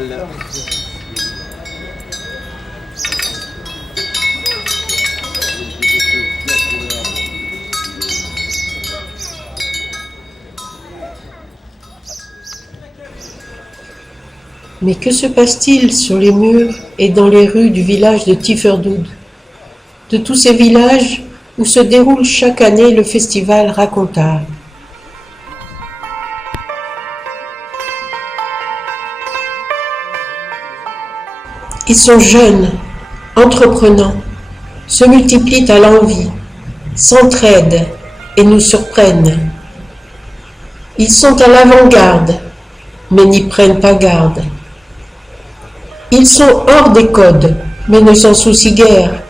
festival. Mais que se passe-t-il sur les murs et dans les rues du village de Tiferdoud, de tous ces villages où se déroule chaque année le festival Racontard? Ils sont jeunes, entreprenants, se multiplient à l'envi, s'entraident et nous surprennent. Ils sont à l'avant-garde, mais n'y prennent pas garde. Ils sont hors des codes, mais ne s'en soucient guère.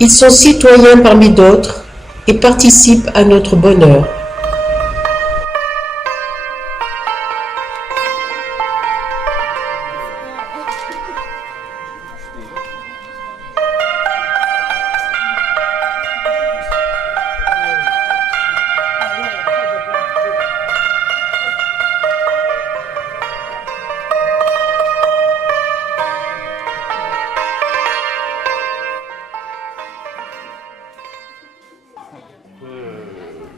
Ils sont citoyens parmi d'autres et participent à notre bonheur.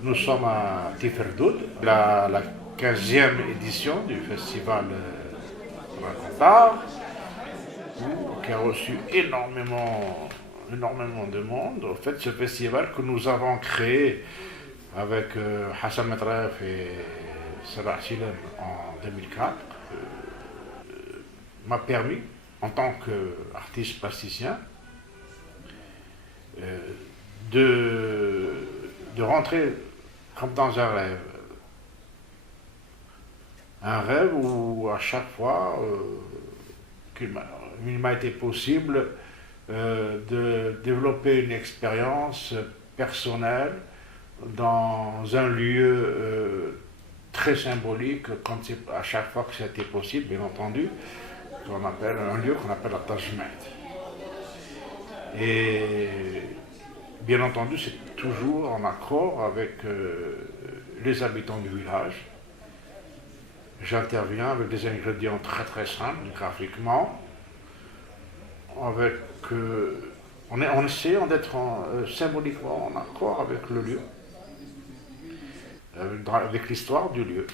Nous sommes à Tiferdoud, la 15e édition du festival Racontard, qui a reçu énormément de monde. En fait, ce festival que nous avons créé avec Hassan Metref et Salah Silem en 2004 m'a permis, en tant qu'artiste plasticien, de rentrer comme dans un rêve. Un rêve où à chaque fois il m'a été possible de développer une expérience personnelle dans un lieu très symbolique, à chaque fois que c'était possible, bien entendu, un lieu qu'on appelle la Tajmet. Et bien entendu, c'est toujours en accord avec les habitants du village. J'interviens avec des ingrédients très très simples, graphiquement, en essayant d'être symboliquement en accord avec le lieu, avec l'histoire du lieu.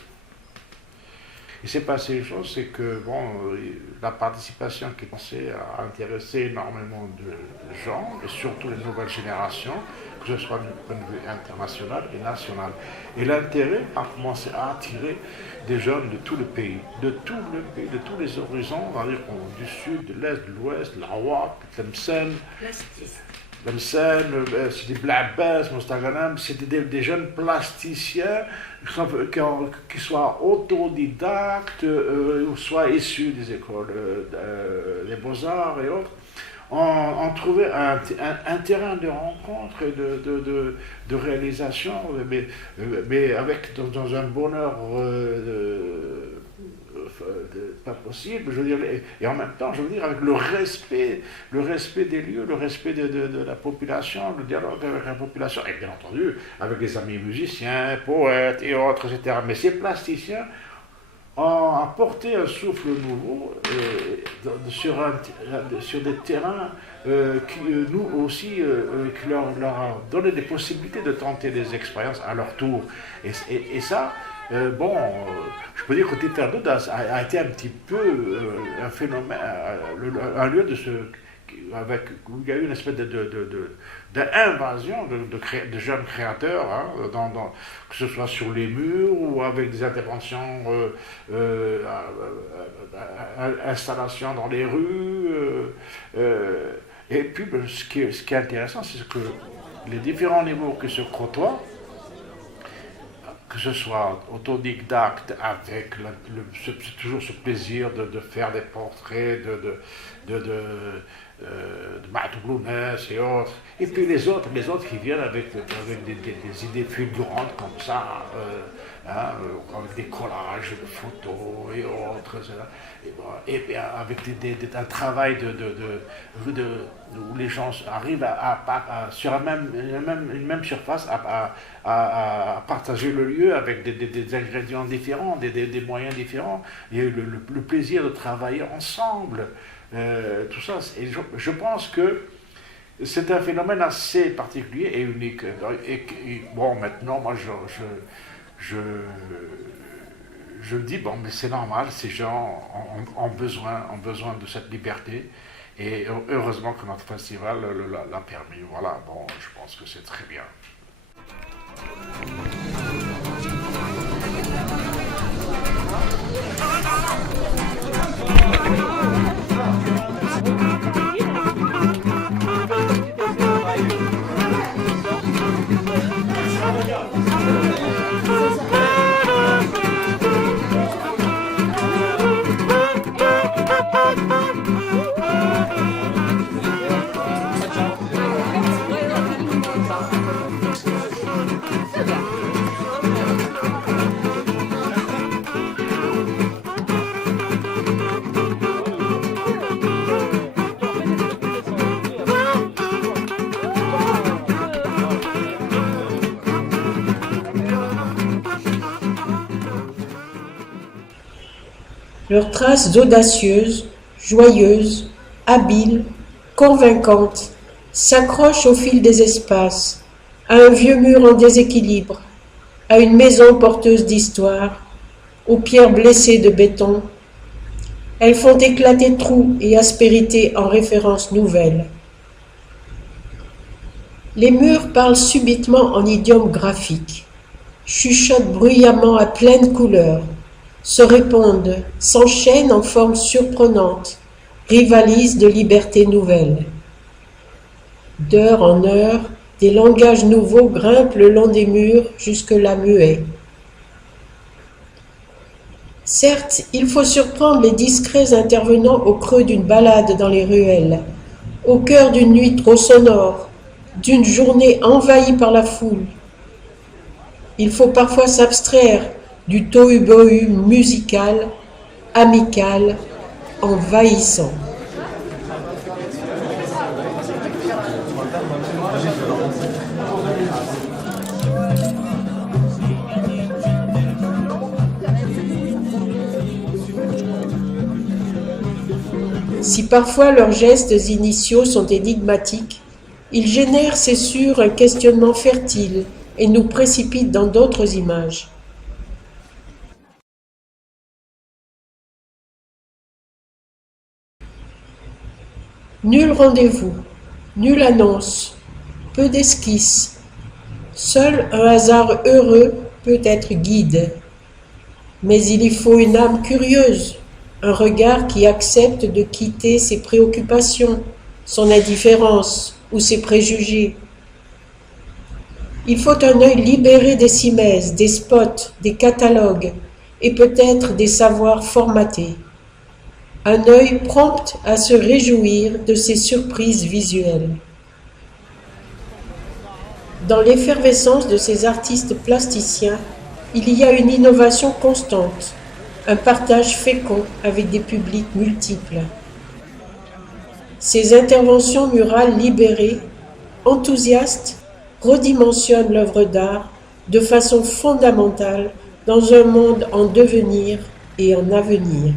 Il s'est passé une chose, c'est que la participation qui commençait à intéresser énormément de gens, et surtout les nouvelles générations, que ce soit du point de vue international et national. Et l'intérêt a commencé à attirer des jeunes de tout le pays, de tous les horizons, on va dire du sud, de l'est, de l'ouest, de l'Awak, de Tlemcen, c'est des Blabès, Mostaganem, c'était des jeunes plasticiens qui soient autodidactes, ou soit issus des écoles des beaux-arts et autres, ont trouvé un terrain de rencontre et de réalisation, mais avec dans un bonheur pas possible, je veux dire, et en même temps, je veux dire, avec le respect des lieux, le respect de la population, le dialogue avec la population, et bien entendu, avec les amis musiciens, poètes et autres, etc. Mais ces plasticiens ont apporté un souffle nouveau sur des terrains qui, nous aussi, qui leur a donné des possibilités de tenter des expériences à leur tour. Et ça, je peux dire que Tiferdoud a été un petit peu un phénomène, un lieu où il y a eu une espèce d'invasion de jeunes créateurs, que ce soit sur les murs ou avec des interventions, installations dans les rues. Et puis, ce qui est intéressant, c'est que les différents niveaux qui se côtoient, que ce soit autodidacte avec toujours ce plaisir de faire des portraits, de Matou-Blounès et autres. Et puis les autres qui viennent avec des idées fulgurantes comme ça, avec des collages de photos et autres, et bien avec un travail où les gens arrivent sur une même surface à partager le lieu avec des ingrédients différents, des moyens différents, et le plaisir de travailler ensemble. Tout ça, et je pense que c'est un phénomène assez particulier et unique. Et bon, maintenant, moi, je dis, bon, mais c'est normal, ces gens ont besoin de cette liberté. Et heureusement que notre festival l'a permis. Voilà, bon, je pense que c'est très bien. Leurs traces audacieuses, joyeuses, habiles, convaincantes, s'accrochent au fil des espaces, à un vieux mur en déséquilibre, à une maison porteuse d'histoire, aux pierres blessées de béton. Elles font éclater trous et aspérités en références nouvelles. Les murs parlent subitement en idiome graphique, chuchotent bruyamment à pleine couleur, se répondent, s'enchaînent en formes surprenantes, rivalisent de libertés nouvelles. D'heure en heure, des langages nouveaux grimpent le long des murs, jusque-là muets. Certes, il faut surprendre les discrets intervenants au creux d'une balade dans les ruelles, au cœur d'une nuit trop sonore, d'une journée envahie par la foule. Il faut parfois s'abstraire du tohu-bohu musical, amical, envahissant. Si parfois leurs gestes initiaux sont énigmatiques, ils génèrent, c'est sûr, un questionnement fertile et nous précipitent dans d'autres images. Nul rendez-vous, nulle annonce, peu d'esquisses. Seul un hasard heureux peut être guide. Mais il y faut une âme curieuse, un regard qui accepte de quitter ses préoccupations, son indifférence ou ses préjugés. Il faut un œil libéré des simèses, des spots, des catalogues et peut-être des savoirs formatés. Un œil prompt à se réjouir de ces surprises visuelles. Dans l'effervescence de ces artistes plasticiens, il y a une innovation constante, un partage fécond avec des publics multiples. Ces interventions murales libérées, enthousiastes, redimensionnent l'œuvre d'art de façon fondamentale dans un monde en devenir et en avenir.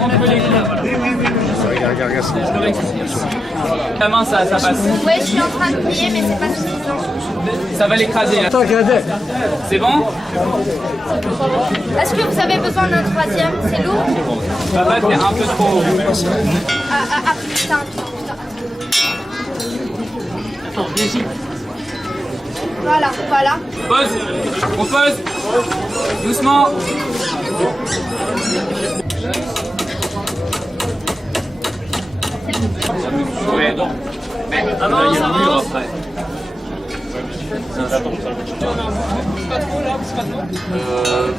entre les coudes. Comment ça passe? Ouais, je suis en train de plier, mais c'est pas suffisant. Ça va l'écraser là. C'est bon? Est-ce que vous avez besoin d'un troisième? C'est lourd? Papa, t'es un peu trop. Ah putain. Attends, viens. Voilà. Pause. On pose. Doucement. Ouais. Avance. Après.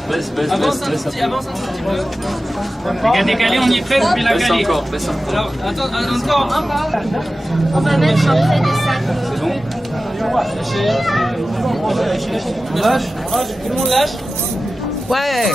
Baisse un tout petit peu. Décalé, on y est presque, puis la caler. Baisse encore. Alors, attends, encore un pas. On va mettre après des sacs. C'est bon. Lâchez. Tout le monde lâche. Ouais.